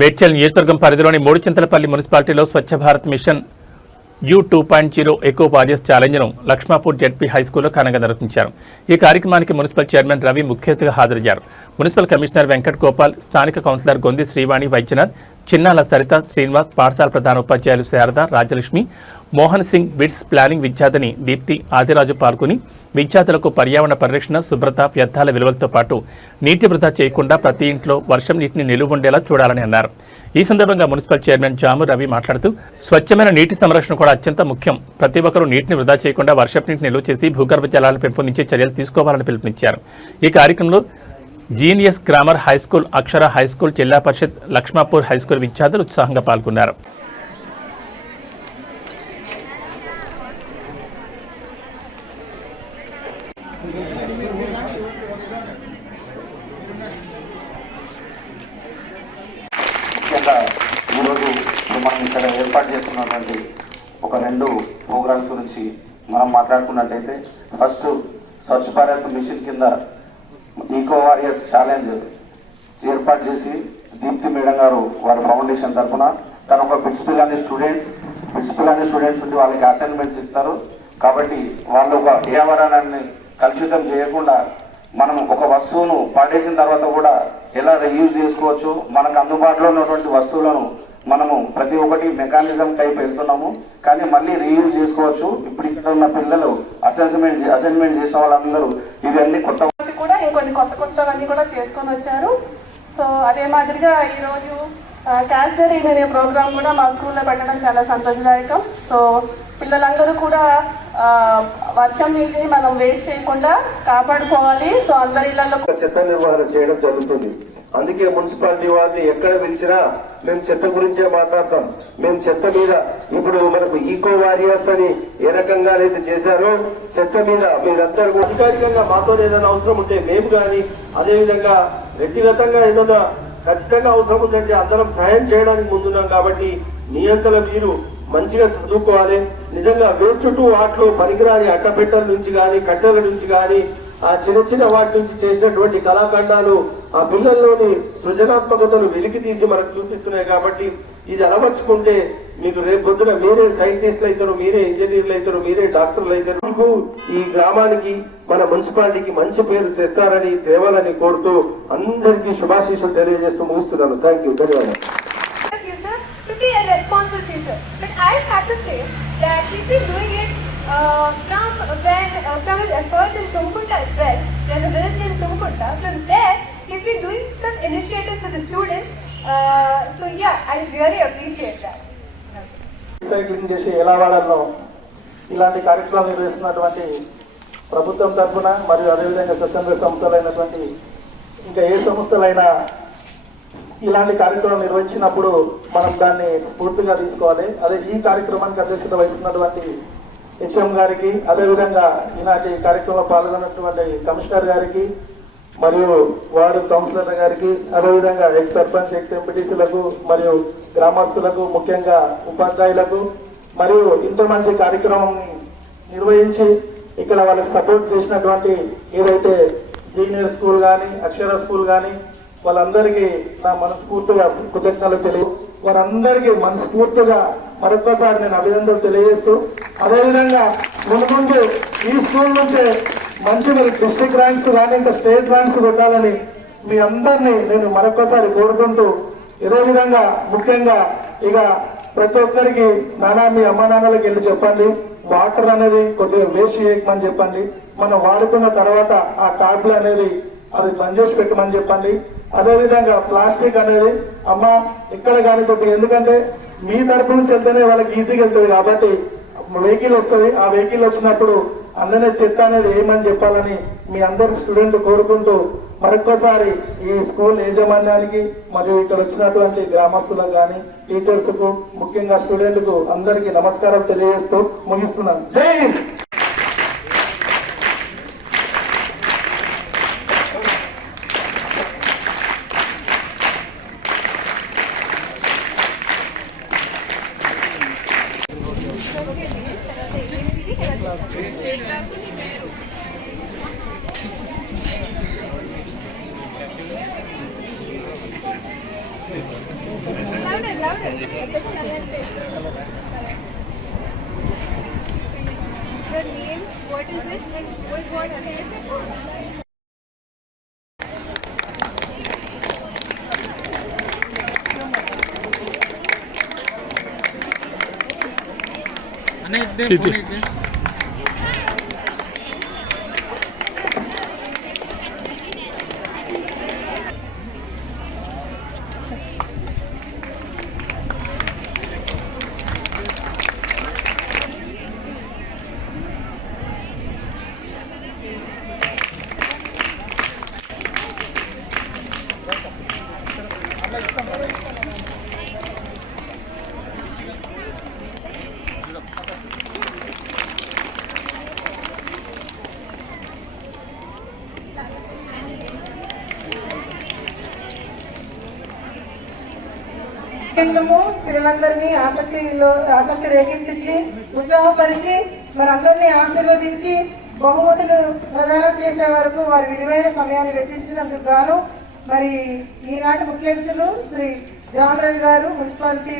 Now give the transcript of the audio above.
మేడ్చల్ నియోజకవర్గం పరిధిలోని మూడుచింతలపల్లి మున్సిపాలిటీలో Swachh Bharat mission U2.0 eco warriors ఛాలెంజ్ను లక్ష్మాపూర్ జెడ్పీ హైస్కూల్లో ఘనంగా నిర్వహించారు. ఈ కార్యక్రమానికి మున్సిపల్ చైర్మన్ రవి ముఖ్య అతిథిగా హాజరయ్యారు. మున్సిపల్ కమిషనర్ వెంకట్ గోపాల్, స్థానిక కౌన్సిలర్ గొంది శ్రీవాణి వైద్యనాథ్, చిన్నాల సరిత, శ్రీనివాస్, పాఠశాల ప్రధానోపాధ్యాయులు శారద, రాజలక్ష్మి, మోహన్ సింగ్, బిట్స్ ప్లానింగ్ విద్యార్థిని దీప్తి, ఆదిరాజు పాల్గొని విద్యార్థులకు పర్యావరణ పరిరక్షణ, శుభ్రత, వ్యర్థాల విలువలతో పాటు నీటి వృధా చేయకుండా ప్రతి ఇంట్లో వర్షం నీటిని నిలువ ఉండేలా చూడాలని అన్నారు. ఈ సందర్భంగా మున్సిపల్ చైర్మన్ జాము రవి మాట్లాడుతూ స్వచ్ఛమైన నీటి సంరక్షణ కూడా అత్యంత ముఖ్యం. ప్రతి ఒక్కరూ నీటిని వృధా చేయకుండా వర్షపు నీటిని నిలువ చేసి భూగర్భ జలాలను పెంపొందించే చర్యలు తీసుకోవాలని పిలుపునిచ్చారు. ఈ కార్యక్రమంలో జీనియస్ గ్రామర్ హైస్కూల్, అక్షర హైస్కూల్, జిల్లా పరిషత్, లక్ష్మాపూర్ హైస్కూల్ విద్యార్థులు ఉత్సాహంగా పాల్గొన్నారు. ఈరోజు మనం ఇక్కడ ఏర్పాటు చేస్తున్నటువంటి ఒక 2 ప్రోగ్రామ్స్ గురించి మనం మాట్లాడుకున్నట్టయితే, ఫస్ట్ స్వచ్ఛ భారత్ మిషన్ కింద ఈకో వారియర్స్ ఛాలెంజ్ ఏర్పాటు చేసి దీప్తి మేడం గారు వారి ఫౌండేషన్ తరఫున తను ఒక ప్రిన్సిపల్ అనే స్టూడెంట్స్ ఉండి వాళ్ళకి అసైన్మెంట్స్ ఇస్తారు. కాబట్టి వాళ్ళు ఒక పర్యావరణాన్ని కలుషితం చేయకుండా మనం ఒక వస్తువును పడేసిన తర్వాత కూడా ఎలా రీయూజ్ చేసుకోవచ్చు, మనకు అందుబాటులో ఉన్నటువంటి వస్తువులను మనము ప్రతి ఒక్కటి మెకానిజం టైప్ వెళ్తున్నాము, కానీ మళ్ళీ రీయూజ్ చేసుకోవచ్చు. ఇప్పుడు ఇక్కడ ఉన్న పిల్లలు అసైన్మెంట్ చేసిన వాళ్ళందరూ ఇవన్నీ కొత్త కూడా ఇంకొన్ని కొత్తవన్నీ కూడా చేసుకొని వచ్చారు. సో అదే మాదిరిగా ఈరోజు క్యాన్సర్ అనే ప్రోగ్రామ్ కూడా మా స్కూల్లో పెట్టడం చాలా సంతోషదాయకం. సో పిల్లలందరూ కూడా వర్షం నీటిని మనం వేస్ట్ చేయకుండా కాపాడుకోవాలి. సో అందరి ఇళ్లలో చెత్త నిర్వహణ చేయడం జరుగుతుంది. అందుకే మున్సిపాలిటీ వారిని ఎక్కడ పిలిచినా మేము చెత్త గురించే మాట్లాడతాం. మేము చెత్త మీద ఇప్పుడు మనకు ఈకో వారియర్స్ అని ఏ రకంగా అయితే చేశారో, చెత్త మీద మీరందరూ అధికారికంగా మాతో ఏదైనా అవసరం ఉంటే మేము కానీ, అదేవిధంగా వ్యక్తిగతంగా ఏదైనా ఖచ్చితంగా అవసరం ఉందంటే అందరం సహాయం చేయడానికి ముందున్నాం. కాబట్టి మీ అంతలో మీరు మంచిగా చదువుకోవాలి. నిజంగా వేస్ట్ టు వాటిలో పనికిరాని అట్టపెట్టల నుంచి కానీ, కట్టెల నుంచి కానీ, ఆ చిన్న వాటి నుంచి చేసినటువంటి కళాఖండాలు ఆ పిల్లల్లోని సృజనాత్మకతను వెలికి తీసి మనకు చూపిస్తున్నాయి. కాబట్టి ఇది అలవర్చుకుంటే మీకు రేపు పొద్దున మీరే సైంటిస్టులు అవుతారు, మీరే ఇంజనీర్లు అవుతారు, మీరే డాక్టర్లు అవుతారు. ఈ గ్రామానికి, మన మున్సిపాలిటీకి మంచి పేరు తెస్తారని, తేవాలని కోరుతూ అందరికీ శుభాశీస్సులు తెలియజేస్తూ ముగిస్తున్నాను. థ్యాంక్ యూ, ధన్యవాదాలు. A responsible future, but I have to say that he's been doing it from his efforts in Tumkunta as well. There's a village in Tumkunta. From there, he's been doing some initiatives for the students. So yeah, I really appreciate that. Recycling చేసి ఎలా వాడాలో ఇలాంటి కార్యక్రమాలు నిర్వహిస్తున్నటువంటి ప్రభుత్వం తరఫున మరియు అదేవిధంగా స్వచ్ఛంద సంస్థలైనటువంటి ఇంకా ఏ సంస్థలైనా ఇలాంటి కార్యక్రమం నిర్వహించినప్పుడు మనం దాన్ని పూర్తిగా తీసుకోవాలి. అదే ఈ కార్యక్రమానికి అధ్యక్షత వహిస్తున్నటువంటి హెచ్ఎం గారికి, అదేవిధంగా ఈనాటి కార్యక్రమంలో పాల్గొన్నటువంటి కమిషనర్ గారికి మరియు వార్డు కౌన్సిలర్ గారికి, అదేవిధంగా ఎక్స్ సర్పంచ్, ఎక్స్ ఎంపీటీసీలకు మరియు గ్రామస్తులకు, ముఖ్యంగా ఉపాధ్యాయులకు, మరియు ఇంత మంచి కార్యక్రమం నిర్వహించి ఇక్కడ వాళ్ళకి సపోర్ట్ చేసినటువంటి ఏదైతే జూనియర్ స్కూల్ కానీ, అక్షర స్కూల్ కానీ వాళ్ళందరికీ నా మనస్ఫూర్తిగా కృతజ్ఞతలు తెలియ వారందరికీ మనస్ఫూర్తిగా మరొకసారి నేను అభినందనలు తెలియజేస్తూ, అదేవిధంగా ముందు ఈ స్కూల్ నుంచే మంచి డిస్ట్రిక్ట్ ర్యాంక్స్ కానీ ఇంకా స్టేట్ ర్యాంక్స్ పెట్టాలని మీ అందరినీ నేను మరొకసారి కోరుకుంటూ, ఇదే విధంగా ముఖ్యంగా ఇక ప్రతి ఒక్కరికి మీ అమ్మ నాన్నలకి వెళ్ళి చెప్పండి, వాటర్ అనేది కొద్దిగా వేస్ట్ చేయకమని చెప్పండి. మనం వాడుకున్న తర్వాత ఆ ట్యాబ్లు అనేది అది బంద్ చేసి పెట్టమని చెప్పండి. అదేవిధంగా ప్లాస్టిక్ అనేది అమ్మ ఇక్కడ కానీ కొద్దిగా, ఎందుకంటే మీ తరపు నుంచి వెళ్తేనే వాళ్ళకి ఈజీగా వెళ్తుంది కాబట్టి వెహికల్ వస్తుంది. ఆ వెహికల్ వచ్చినప్పుడు అందరినీ చెత్త అనేది ఏమని చెప్పాలని మీ అందరికి స్టూడెంట్ కోరుకుంటూ, మరొక్కసారి ఈ స్కూల్ యాజమాన్యానికి మరియు ఇక్కడ వచ్చినటువంటి గ్రామస్తులకు కానీ, టీచర్స్కు, ముఖ్యంగా స్టూడెంట్కు అందరికీ నమస్కారం తెలియజేస్తూ ముగిస్తున్నాను. జై Hind. Louder, louder. Your name, what is this, and who is what again? పిల్లలందరినీ ఆసక్తి రేకెత్తించి ఉత్సాహపరిచి మరందరినీ ఆశీర్వదించి బహుమతులు ప్రదానం చేసే వరకు వారి విలువైన సమయాన్ని వెచ్చించినందుకు గాను మరి ఈనాటి ముఖ్య అతిథులు శ్రీ జాన్ రవి గారు మున్సిపాలిటీ